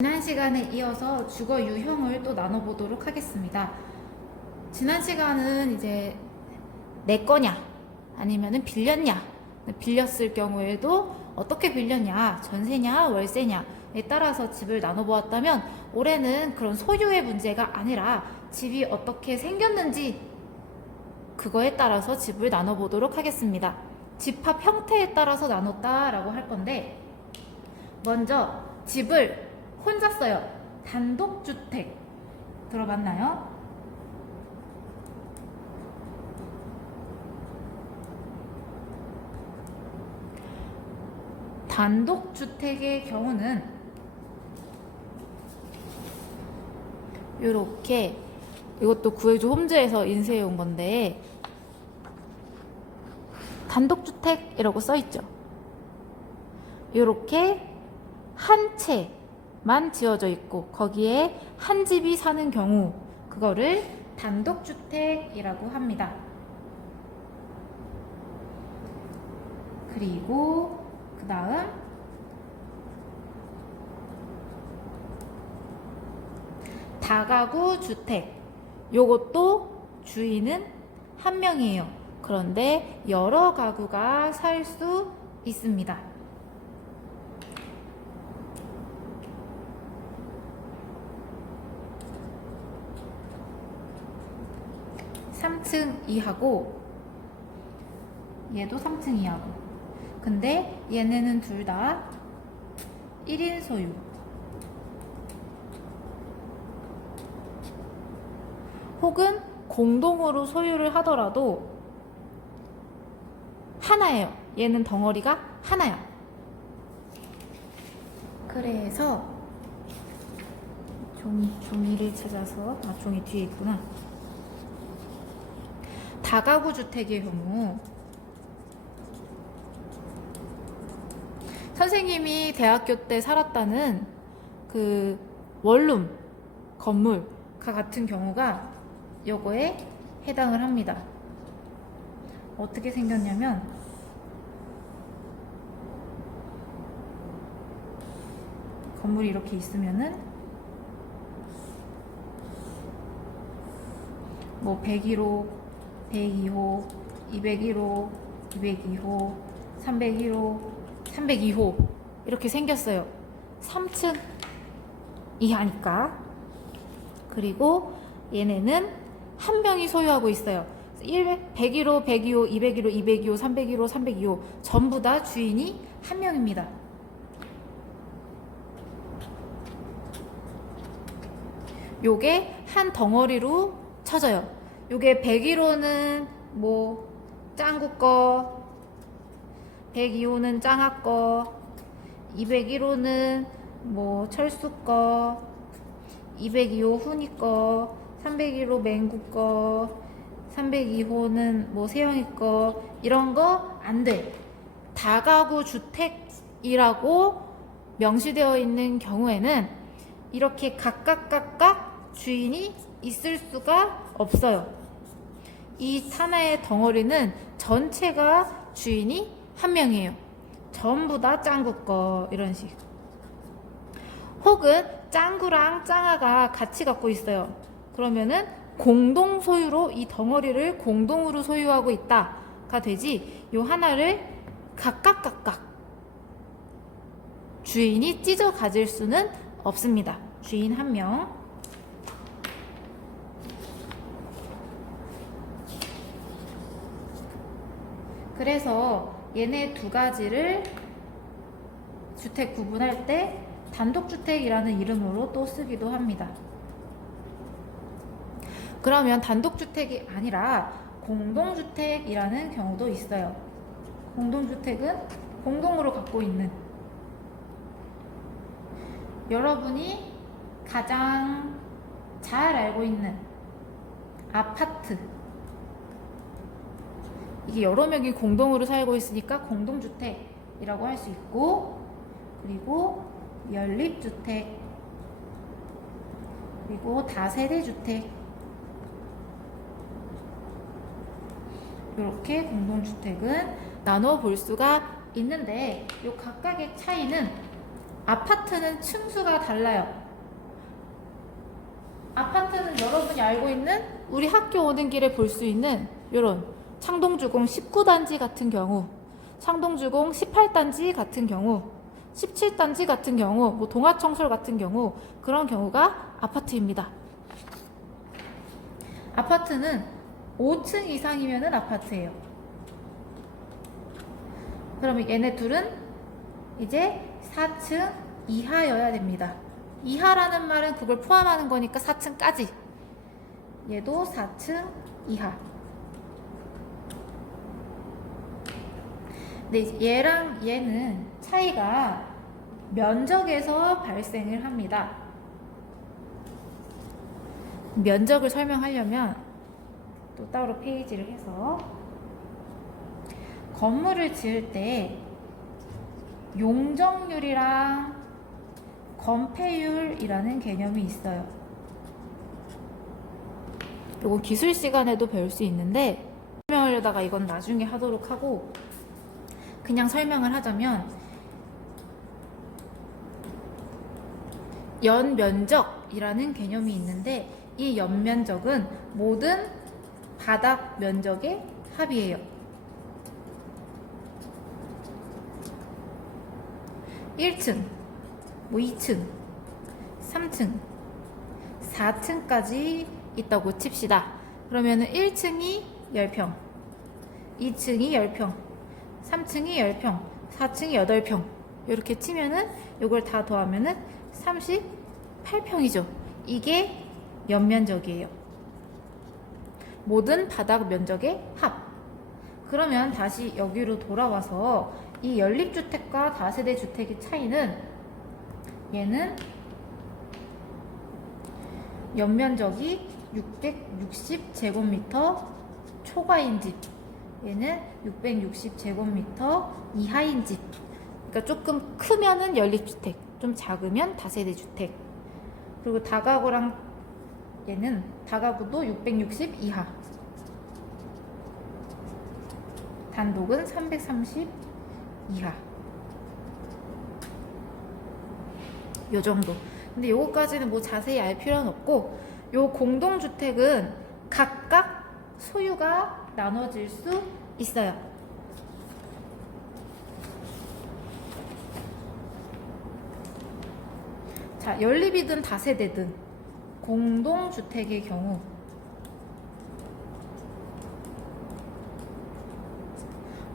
지난 시간에 이어서 주거 유형을 또 나눠보도록 하겠습니다. 지난 시간은 이제 내 거냐 아니면은 빌렸냐, 빌렸을 경우에도 어떻게 빌렸냐, 전세냐 월세냐에 따라서 집을 나눠보았다면, 올해는 그런 소유의 문제가 아니라 집이 어떻게 생겼는지 그거에 따라서 집을 나눠보도록 하겠습니다. 집합 형태에 따라서 나눴다라고 할 건데, 먼저 집을 혼자 써요. 단독주택 들어봤나요? 단독주택의 경우는 이렇게, 이것도 구해줘 홈즈에서 인쇄해 온 건데, 단독주택이라고 써있죠. 이렇게 한 채만 지어져 있고 거기에 한 집이 사는 경우, 그거를 단독주택이라고 합니다. 그리고 그 다음 다가구 주택, 요것도 주인은 한 명이에요. 그런데 여러 가구가 살 수 있습니다. 3층 이하고 얘도 3층 이하고, 근데 얘네는 둘 다 1인 소유. 혹은 공동으로 소유를 하더라도 하나예요. 얘는 덩어리가 하나야. 그래서 종이를 찾아서, 종이 뒤에 있구나. 다가구 주택의 경우, 선생님이 대학교 때 살았다는 그 원룸 건물과 같은 경우가 요거에 해당을 합니다. 어떻게 생겼냐면, 건물이 이렇게 있으면은 뭐 101호, 102호, 201호, 202호, 301호, 302호 이렇게 생겼어요. 3층 이하니까. 그리고 얘네는 한 명이 소유하고 있어요. 101호, 102호, 201호, 202호, 301호, 302호 전부 다 주인이 한 명입니다. 요게 한 덩어리로 쳐져요. 요게 101호는 뭐 짱구 거, 102호는 짱아 거, 201호는 뭐 철수 거, 202호 훈이 거, 301호 맹구 거, 302호는 뭐 세영이 거, 이런 거 안 돼. 다가구 주택이라고 명시되어 있는 경우에는 이렇게 각각 주인이 있을 수가 없어요. 이 하나의 덩어리는 전체가 주인이 한 명이에요. 전부 다 짱구 거, 이런 식. 혹은 짱구랑 짱아가 같이 갖고 있어요. 그러면은 공동 소유로 이 덩어리를 공동으로 소유하고 있다가 되지, 요 하나를 각각 주인이 찢어 가질 수는 없습니다. 주인 한 명. 그래서 얘네 두 가지를 주택 구분할 때 단독주택이라는 이름으로 또 쓰기도 합니다. 그러면 단독주택이 아니라 공동주택이라는 경우도 있어요. 공동주택은 공동으로 갖고 있는, 여러분이 가장 잘 알고 있는 아파트, 이게 여러 명이 공동으로 살고 있으니까 공동주택이라고 할 수 있고, 그리고 연립주택, 그리고 다세대주택, 이렇게 공동주택은 나눠 볼 수가 있는데, 이 각각의 차이는 아파트는 층수가 달라요. 아파트는 여러분이 알고 있는 우리 학교 오는 길에 볼 수 있는 이런 창동주공 19단지 같은 경우, 창동주공 18단지 같은 경우, 17단지 같은 경우, 뭐 동아청솔 같은 경우, 그런 경우가 아파트입니다. 아파트는 5층 이상이면 아파트예요. 그럼 얘네 둘은 이제 4층 이하여야 됩니다. 이하라는 말은 그걸 포함하는 거니까 4층까지. 얘도 4층 이하. 근데 얘랑 얘는 차이가 면적에서 발생을 합니다. 면적을 설명하려면 또 따로 페이지를 해서 건물을 지을 때 용적률이랑 건폐율이라는 개념이 있어요. 이건 기술 시간에도 배울 수 있는데 설명하려다가 이건 나중에 하도록 하고, 그냥 설명을 하자면 연면적이라는 개념이 있는데, 이 연면적은 모든 바닥 면적의 합이에요. 1층, 뭐 2층, 3층, 4층까지 있다고 칩시다. 그러면은 1층이 10평, 2층이 10평, 3층이 10평, 4층이 8평, 이렇게 치면은 이걸 다 더하면은 38평이죠. 이게 연면적이에요. 모든 바닥 면적의 합. 그러면 다시 여기로 돌아와서 이 연립주택과 다세대 주택의 차이는, 얘는 연면적이 660제곱미터 초과인 집, 얘는 660제곱미터 이하인 집. 그러니까 조금 크면은 연립주택, 좀 작으면 다세대 주택. 그리고 다가구랑 얘는 다가구도 660 이하, 단독은 330 이하. 요 정도. 근데 요거까지는 뭐 자세히 알 필요는 없고, 요 공동주택은 각각 소유가 나눠질 수 있어요. 자, 연립이든 다세대든 공동주택의 경우,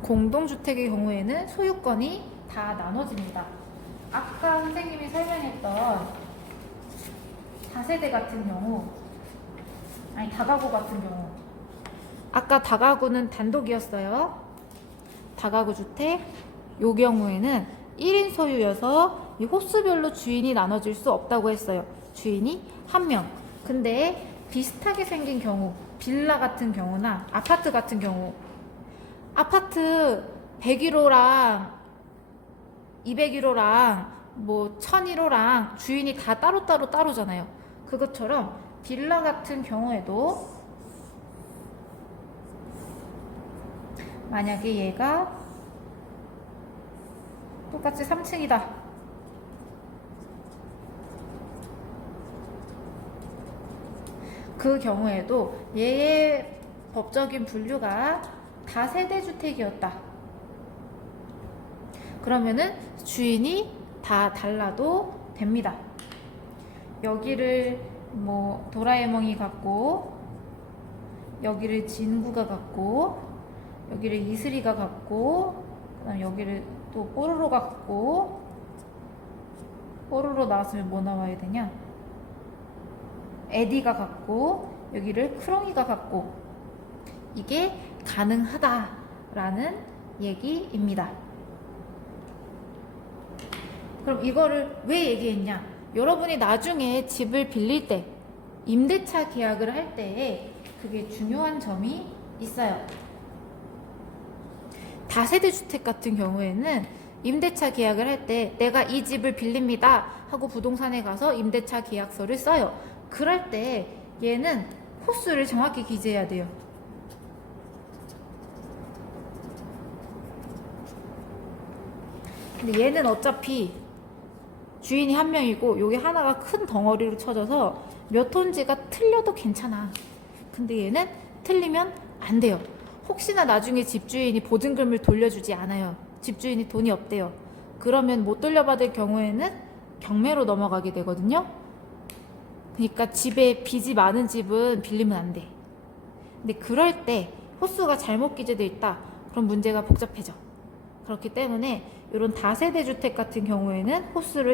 공동주택의 경우에는 소유권이 다 나눠집니다. 아까 선생님이 설명했던 다세대 같은 경우, 아니 다가구 같은 경우, 아까 다가구는 단독이었어요. 다가구 주택, 요 경우에는 1인 소유여서 이 호수별로 주인이 나눠질 수 없다고 했어요. 주인이 1명. 근데 비슷하게 생긴 경우, 빌라 같은 경우나 아파트 같은 경우, 아파트 101호랑 201호랑 뭐 1001호랑 주인이 다 따로잖아요. 그것처럼 빌라 같은 경우에도 만약에 얘가 똑같이 3층이다. 그 경우에도 얘의 법적인 분류가 다세대 주택이었다. 그러면은 주인이 다 달라도 됩니다. 여기를 뭐 도라에몽이 갖고, 여기를 진구가 갖고, 여기를 이슬이가 갖고, 그다음 여기를 또 뽀로로가 갖고, 뽀로로 나왔으면 뭐 나와야 되냐? 에디가 갖고, 여기를 크롱이가 갖고, 이게 가능하다라는 얘기입니다. 그럼 이거를 왜 얘기했냐? 여러분이 나중에 집을 빌릴 때, 임대차 계약을 할 때에 그게 중요한 점이 있어요. 다세대 주택 같은 경우에는 임대차 계약을 할 때 내가 이 집을 빌립니다 하고 부동산에 가서 임대차 계약서를 써요. 그럴 때 얘는 호수를 정확히 기재해야 돼요. 근데 얘는 어차피 주인이 한 명이고 요게 하나가 큰 덩어리로 쳐져서 몇 호인지가 틀려도 괜찮아. 근데 얘는 틀리면 안 돼요. 혹시나 나중에 집주인이 보증금을 돌려주지 않아요. 집주인이 돈이 없대요. 그러면 못 돌려받을 경우에는 경매로 넘어가게 되거든요. 그러니까 집에 빚이 많은 집은 빌리면 안 돼. 근데 그럴 때 호수가 잘못 기재돼 있다. 그럼 문제가 복잡해져. 그렇기 때문에 이런 다세대 주택 같은 경우에는 호수를